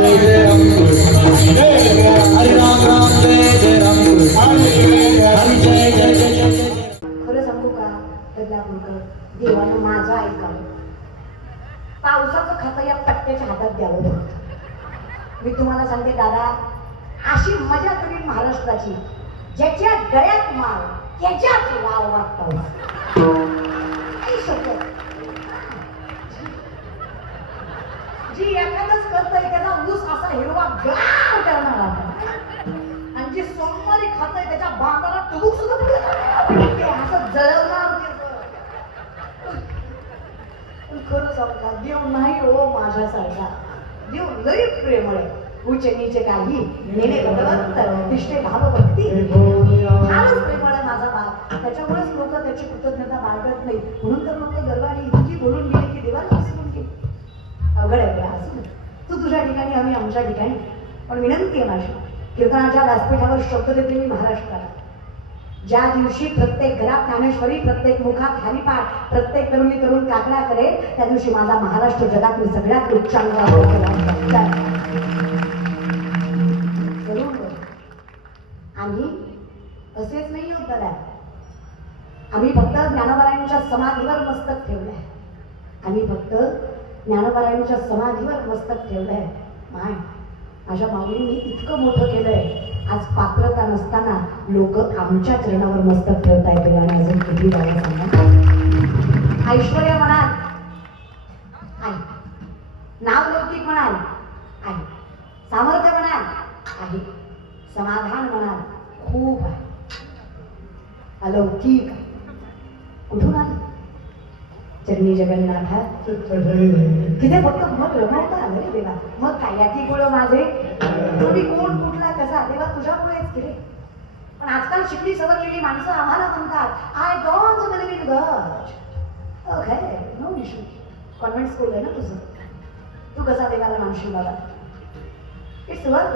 जय जय राम कृष्ण हरे राम राम जय जय राम कृष्ण हरे जय जय जय जय. खरं सांगू का बदलापूरकर, देवानं माझं ऐकावं. पावसाचं खातं या पट्ट्याच्या हातात द्यावं. मी तुम्हाला सांगते दादा, अशी मजा करीन महाराष्ट्राची, ज्याच्या गळ्यात माल त्याच्याच वावरात पाऊस. काही शब्द जी एखादंच करतंय त्याचा ऊस असा हिरवा गार करणार आता, आणि जी सोमवारी खातंय त्याच्या बांधाला टुबूक सुद्धा ते असं जळवणार. पण खरं सांगता देव नाही हो माझ्यासारखा. देव लई प्रेमळ आहे. उच्च नीचे काही नेणे बदलत दिष्टे भाव भक्ती, फारच प्रेमळ आहे माझा बाप. त्याच्यामुळेच लोक त्याची कृतज्ञता बाळगत नाही. म्हणून तर लोक गर्वाने इतकी बोलून गेले की देवाला विसरून गेले. अवघड आहे असं. तू तुझ्या ठिकाणी, आम्ही आमच्या ठिकाणी. पण विनंती आहे माझी, कीर्तनाच्या व्यासपीठावर शब्द देते मी महाराष्ट्राला. ज्या दिवशी प्रत्येक घरात ज्ञानेश्वरी, प्रत्येक मुखात हरिपाठ, प्रत्येक तरुणी तरुण काकडा करेल, त्या दिवशी माझा महाराष्ट्र जगातील सगळ्यात उच्चांकावर. आम्ही असेच नाही होत दादा. आम्ही फक्त ज्ञानोबारायांच्या समाधीवर मस्तक ठेवलंय. आम्ही फक्त ज्ञानोबारायांच्या समाधीवर मस्तक ठेवलंय. माय माझ्या माऊलींनी इतकं मोठं केलंय. आज पात्रता नसताना लोक आमच्या चरणावर मस्तक ठेवतायत. देवाने अजून किती द्यावं सांगा. ऐश्वर्य म्हणाल आहे, नावलौकिक म्हणाल आहे, सामर्थ्य म्हणाल आहे, समाधान म्हणाल खूप आहे, अलौकिक. कुठून आलं? चरणी जगन्नाथ तिथे फक्त मग रमवता आलं रे देवा. मग काय याची गुळ माझे, तुम्ही कोण कुठला कसा देवा तुझ्यामुळेच केले. पण आजकाल शिकली सवरलेली माणसं आम्हाला म्हणतात I don't believe in God. Okay, no issue. Convent school आहे ना तुझं, तू कसा देवाला मानशील बाबा? It's work.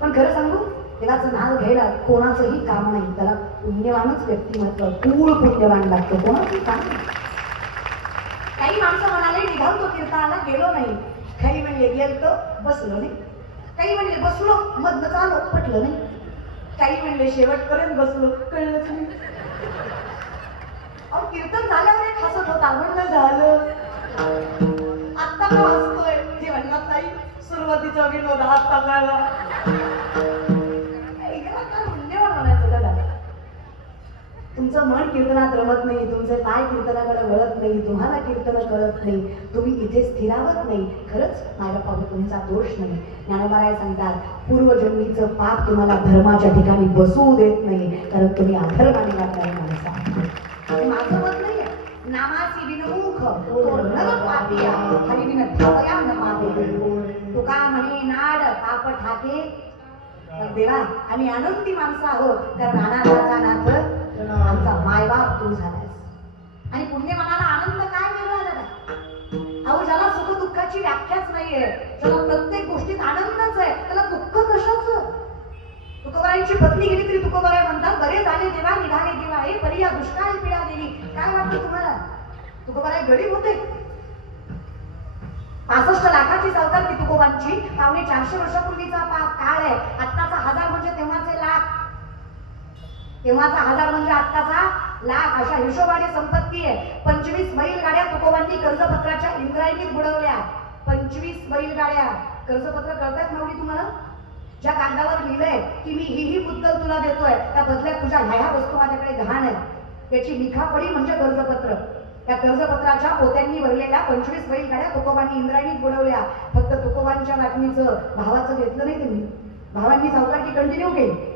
पण खरं सांगू, देवाचं नाव घ्यायला कोणाचंही काम नाही. त्याला पुण्यवानच व्यक्तिमत्व, कूळ पुण्यवान लागतं. कोणाचंही काम नाही. काही माणसं म्हणाले निघालतो कीर्तनाला, गेलो नाही. काही म्हणले गेलतो बसलो नाही. काही म्हणले बसलो मधनं आलो पटलं नाही. काही म्हणले शेवटपर्यंत बसलो कळलंच नाही. अहो कीर्तन झाल्यावर एक हसत होता, म्हणलं झालं. आत्ता का हसतोय ते म्हणणार नाही. सुरुवातीचा विनोद आत्ता कळला. काय पुण्यवान म्हणायचं दादा. तुमचं मन कीर्तनात रमत नाही, तुमचे पाय कीर्तनाकडे वळत नाही, तुम्हाला कीर्तन कळत नाही, तुम्ही इथे स्थिरावत नाही. खरंच माझ्या बाबा तुमचा दोष नाही. ज्ञानोबाराय सांगतात पूर्वजन्मीचं पाप तुम्हाला धर्माच्या ठिकाणी बसवू देत नाही, कारण तुम्ही अधर्माने वागणारी माणसं आहात. माझं मत नाहीये. नामाची विनमुख तो नर पापिया हरिविन धावया न पापे. तुका म्हणे नाड पाप ठाके. देवा आम्ही आनंदी माणसं आहोत, कारण अनाथाचा नाथ आमचा मायबाप तू झालास. आणि पुण्य मनाला आनंद काय मिळाला दादा? अहो ज्याला सुख दुःखाची व्याख्याच नाहीये, ज्याला प्रत्येक गोष्टीत आनंदच आहे, त्याला दुःख कशाचं? तुकोबारायांची पत्नी गेली तरी तुकोबाराय म्हणतात बरे झाले देवा निघाले देवा हे परी या दुष्काळ पीडा देवी. काय वाटतं तुम्हाला? तुकोबाराय गरीब होते. 65 लाखाची चौकात तुकोबांची. 450 वर्षापूर्वीचा काळ आहे. आत्ताचा 1000 म्हणजे तेव्हाचे लाख, तेव्हाचा 1000 म्हणजे आत्ताचा लाख. अशा हिशोबाने संपत्ती आहे. 25 बैलगाड्या तुकोबांनी कर्जपत्राच्या इंद्रायणीत बुडवल्या. 25 बैलगाड्या. कर्जपत्र कळतायत माऊली तुम्हाला? ज्या कागदावर लिहिलंय की मी ही मुद्दल तुला देतोय, त्या बदल्यात तुझ्या ह्या वस्तू माझ्याकडे गहाण आहे, त्याची लिखापडी म्हणजे कर्जपत्र. त्या कर्जपत्राच्या पोत्यांनी भरलेल्या 25 बैलगाड्या तुकोबांनी इंद्रायणीत बुडवल्या. फक्त तुकोबांच्या बातमीचं भावाचं घेतलं नाही तुम्ही. भावांनी सावकारकी कंटिन्यू केली.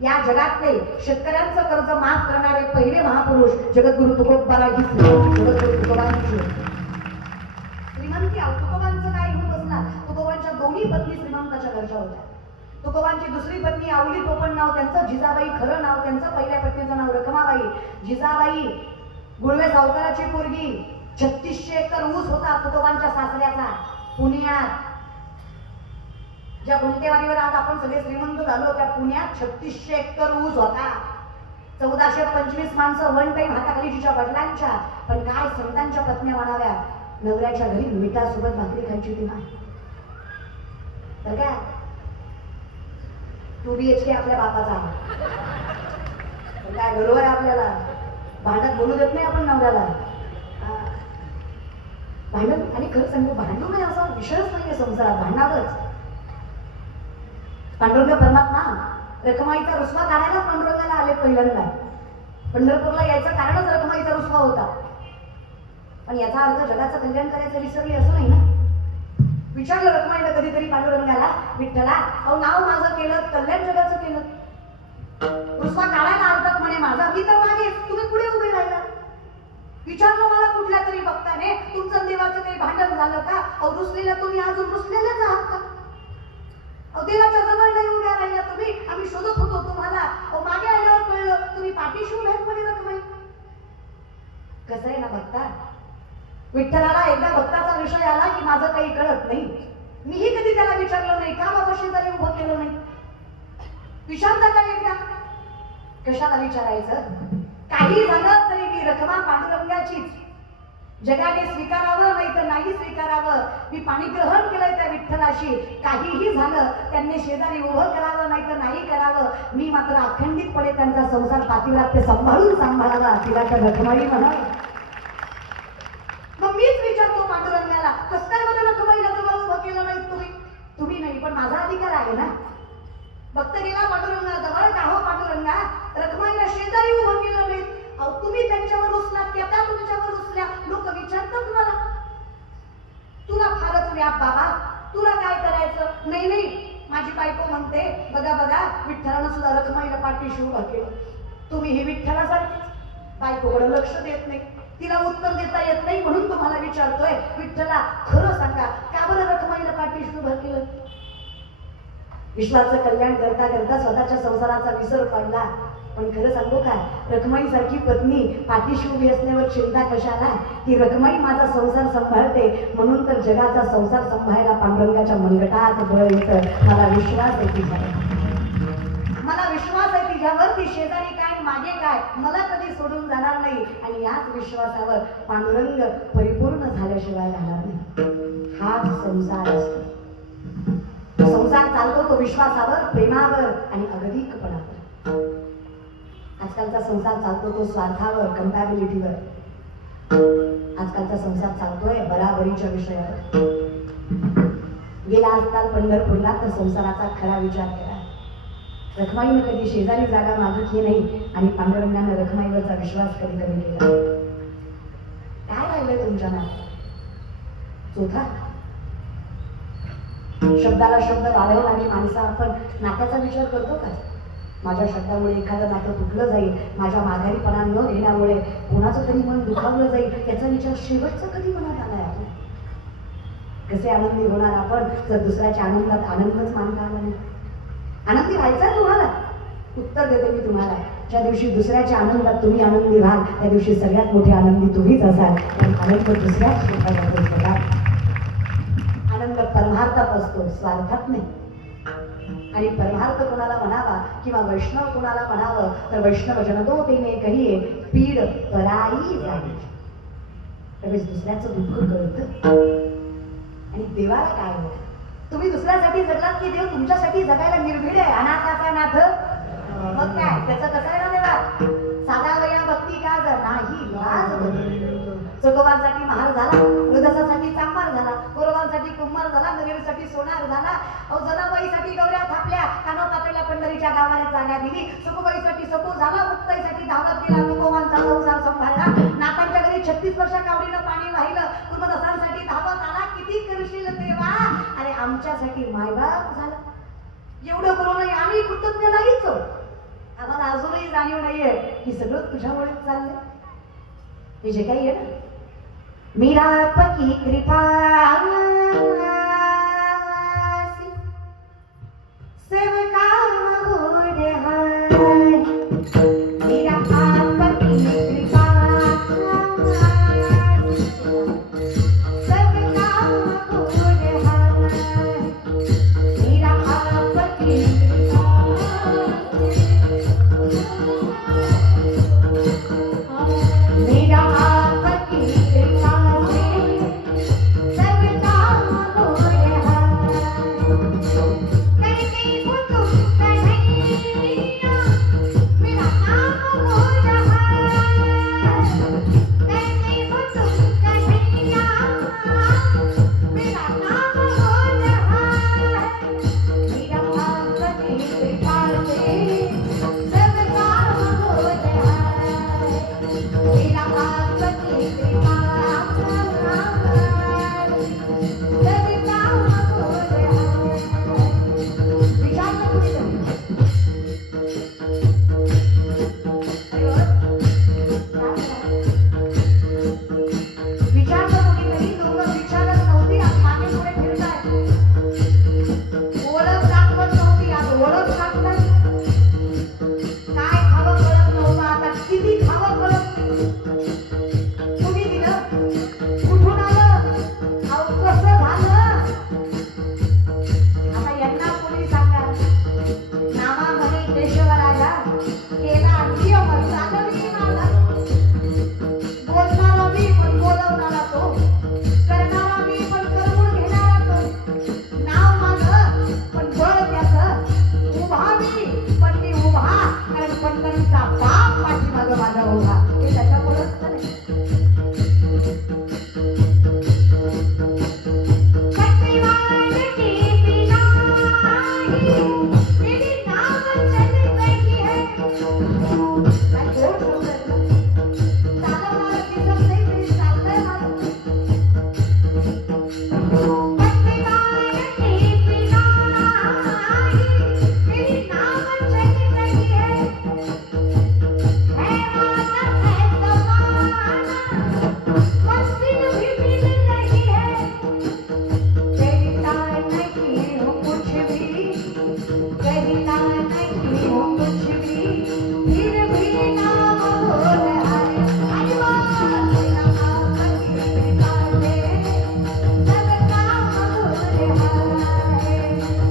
या जगातले शेतकऱ्यांचं कर्ज माफ करणारे पहिले महापुरुष जगद्गुरु तुकोबाराय ही जगद्गुरु तुकोबांची श्रीमंती. तुकोबांचं काय घेऊन बसला? तुकोबांच्या दोन्ही पत्नी श्रीमंताच्या घरच्या होत्या. तुकोबांची दुसरी पत्नी आवली टोपण नाव त्यांचं, जिजाबाई खरं नाव त्यांचं. पहिल्या पत्नीचं नाव रखमाबाई. जिजाबाई गुळवे सावकाराची पोरगी. 3600 एकर ऊस होता तुकोबांच्या सासऱ्याचा पुण्यात. ज्या गुंतेवारीवर आज आपण सगळे श्रीमंत झालो, त्या पुण्यात 3600 एकर ऊस होता. 1425 माणसं वन टाइम हाताखाली जिच्या वडिलांच्या. पण काय संतांच्या पत्न्या म्हणाव्या, नवऱ्याच्या घरी मिठासोबत भाकरी खायची ती नाही. तर काय 2 BHK आपल्या बापाचा पण काय गरव आहे आपल्याला भांडत बोलू देत नाही आपण नवऱ्याला भांडण. आणि खरं सांगू भांडू नाही असा विषयच नाहीये संसारात भांडावंच. पांडुरंग परमात्मा रखमाईचा रुसवा काढायला पांडुरंगाला आले पहिल्यांदा. पंढरपूरला यायचं कारणच रखमाईचा रुसवा होता. पण याचा अर्थ जगाचं कल्याण करायचं विसरले असं नाही ना. विचारलं रखमाईनं कधीतरी पांडुरंगाला विठ्ठला अहो नाव माझं केलं कल्याण जगाचं केलं रुसवा काढायला आलतात म्हणे माझा मी तर मागे तुम्ही पुढे उभे राहिला. विचारलं मला कुठल्या तरी भक्ताने तुमचं देवाचं काही भांडण झालं का अहो रुसलेल्या तुम्ही अजून रुसलेलेच आहात का अहो देवाच्या जवळ नाही उभ्या राहिल्या तुम्ही आम्ही शोधत होतो तुम्हाला अहो मागे आल्यावर कळलं तुम्ही पाठीशी उभे आहेत म्हणे रखमाई. कसं आहे ना भक्ता विठ्ठलाला एकदा भक्ताचा विषय आला की माझं काही कळत नाही. मीही कधी त्याला विचारलं नाही का बाबा शेजारी उभं केलं नाही. विचारता का एकदा कशाला विचारायचं. काही झालं तरी मी रखमा पांडुरंगाचीच. जगाने स्वीकारावं नाही तर नाही स्वीकारावं मी पाणीग्रहण केलंय त्या विठ्ठलाशी. काहीही झालं त्यांनी शेजारी उभं करावं नाही तर नाही करावं मी मात्र अखंडितपणे त्यांचा संसार पातिव्रात्य सांभाळावा तिला तर रखमाई म्हणा. मग मीच विचारतो पांडुरंगाला कसं काय मला रखमाईला जवळ उभं केलं नाही तुम्ही नाही पण माझा अधिकार आहे ना. भक्त गेला पांडुरंगा जवळ का हो पांडुरंगा रखमाईला शेजारी उभं केलं नाही अहो तुम्ही त्यांच्यावर रुसलात की त्या तुमच्यावर रुसल्या लोक विचारतात मला तुला फारच व्याप बाबा तुला काय करायचं. नाही नाही माझी बायको म्हणते बघा बघा विठ्ठलानं सुद्धा रखमाईला पाठीशी उभं केलं. तुम्ही ही विठ्ठलासारखी बायकोकडे लक्ष देत नाही तिला उत्तर देता येत नाही म्हणून तुम्हाला विचारतोय विठ्ठला खरं सांगा का बरं रखमाईला पाठीशी उभं केलं. विश्वाचं कल्याण करता करता स्वतःच्या संसाराचा विसर पडला. पण खरं सांगू का रखमाई सारखी पत्नी पाठीशी उभी असल्यावर चिंता कशाला. ती रखमाई माझा संसार सांभाळते म्हणून तर जगाचा संसार सांभाळायला पांडुरंगाच्या मनगटात बळ येतं. मला विश्वास आहे तिच्यावर मला विश्वास आहे तिच्यावर ती शेजारी काय मागे काय मला कधी सोडून जाणार नाही. आणि याच विश्वासावर पांडुरंग परिपूर्ण झाल्याशिवाय राहणार नाही. हाच संसार असतो. संसार चालतो तो विश्वासावर प्रेमावर आणि अगतिकपणावर. आजकालचा संसार चालतो तो स्वार्थावर कम्पॅबिलिटीवर. आजकालचा संसार चालतोय बराबरीच्या विषयावर. गेला आजकाल पंढरपूरला तर संसाराचा खरा विचार केला. रखमाईनं कधी शेजारी जागा मागितली नाही आणि पांडुरंगानं रखमाईवरचा विश्वास कधी कमी केला. काय राहिलंय तुमच्या नात्यात चोथा. शब्दाला शब्द वाढवणारी माणसं आपण नात्याचा विचार करतो का. माझ्या शब्दामुळे एखादं नातं तुटलं जाईल माझ्या माघारीपणा न घेण्यामुळे कोणाचं तरी मन दुखावलं जाईल याचा विचार शेवटचा कधी मनात आलाय आपण. कसे आनंदी होणार आपण जर दुसऱ्याच्या आनंदात आनंदच मानता आला नाही. आनंदी व्हायचा तुम्हाला उत्तर देते मी तुम्हाला ज्या दिवशी दुसऱ्याच्या आनंदात तुम्ही आनंदी व्हाल त्या दिवशी सगळ्यात मोठे आनंदी तुम्हीच असाल. पण आनंद दुसऱ्याच स्वतःला आनंद परमार्थात असतो स्वार्थात नाही. आणि परमार्थ कोणाला म्हणावा किंवा वैष्णव कोणाला म्हणावं तर वैष्णव जनतो तेने कहिये पीड पराई जाणे. त्यावेळेस दुसऱ्याचं दुःख कळतं. आणि देवाला काय होतं तुम्ही दुसऱ्यासाठी जगलात की देव तुमच्यासाठी जगायला निर्भीड आहे. अनाथाचा नाथ मग काय त्याचं कसं आहे ना देवा. साधा वया भक्ती का नाही लाज. चोकोबांसाठी महार झाला वृद्धसासाठी चांभार झाला कौरवांसाठी कुंभार झाला नगरीसाठी सोनार झाला. अहो जनाबाईसाठी गौऱ्या थापल्या कानोपातळीला पंढरीच्या गावाने जागा दिली. सखूबाईसाठी सखू झाला मुक्ताईसाठी धावत गेला तुकोबांचा संसार सांभाळला. नातांच्या घरी 36 वर्ष कावडीनं पाणी वाहिलं. कुर्मदसांसाठी धावत आला किती करशील देवा. अरे आमच्यासाठी मायबाप झाला. एवढं करूनही आम्ही कृतज्ञ नाहीच. आम्हाला अजूनही जाणीव नाहीये की सगळं तुझ्यामुळे चाललंय. हे जे काही आहे ना मीरा पकी कृपा सेवका गोडे हाय. मीरा पकी कृपा सेवका गोडे हाय. मीरा पकी मेरा आपकी कृपा से सबका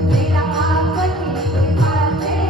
मेरा आपकी बातें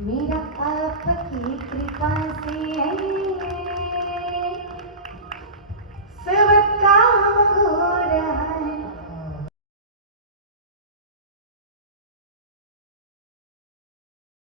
मेरा